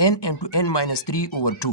n × n-3/2۔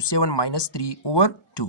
7-3/2۔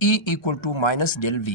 E = -del V۔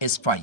is 5۔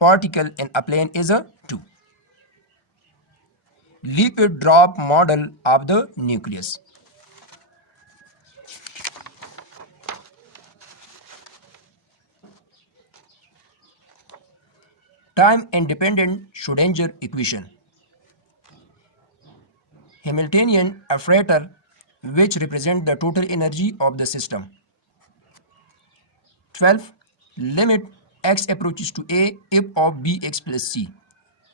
particle in a plane is 2۔ Liquid drop model of the nucleus۔ Time independent Schrödinger equation۔ Hamiltonian operator which represent the total energy of the system۔ 12 limit x approaches to A if of bx plus c۔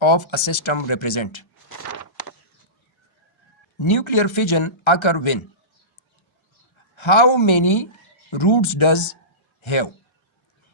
of a system represent۔ Nuclear fission occur when؟ How many roots does have؟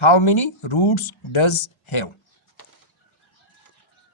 How many roots does have؟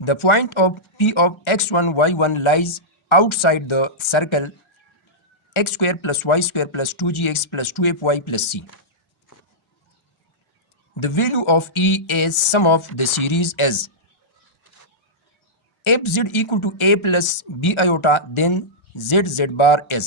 The point of P of x1 y1 lies outside the circle x² + y² + 2gx + 2fy + c۔ The value of E is sum of the series as if z = a plus b iota then z bar is۔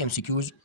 MCQs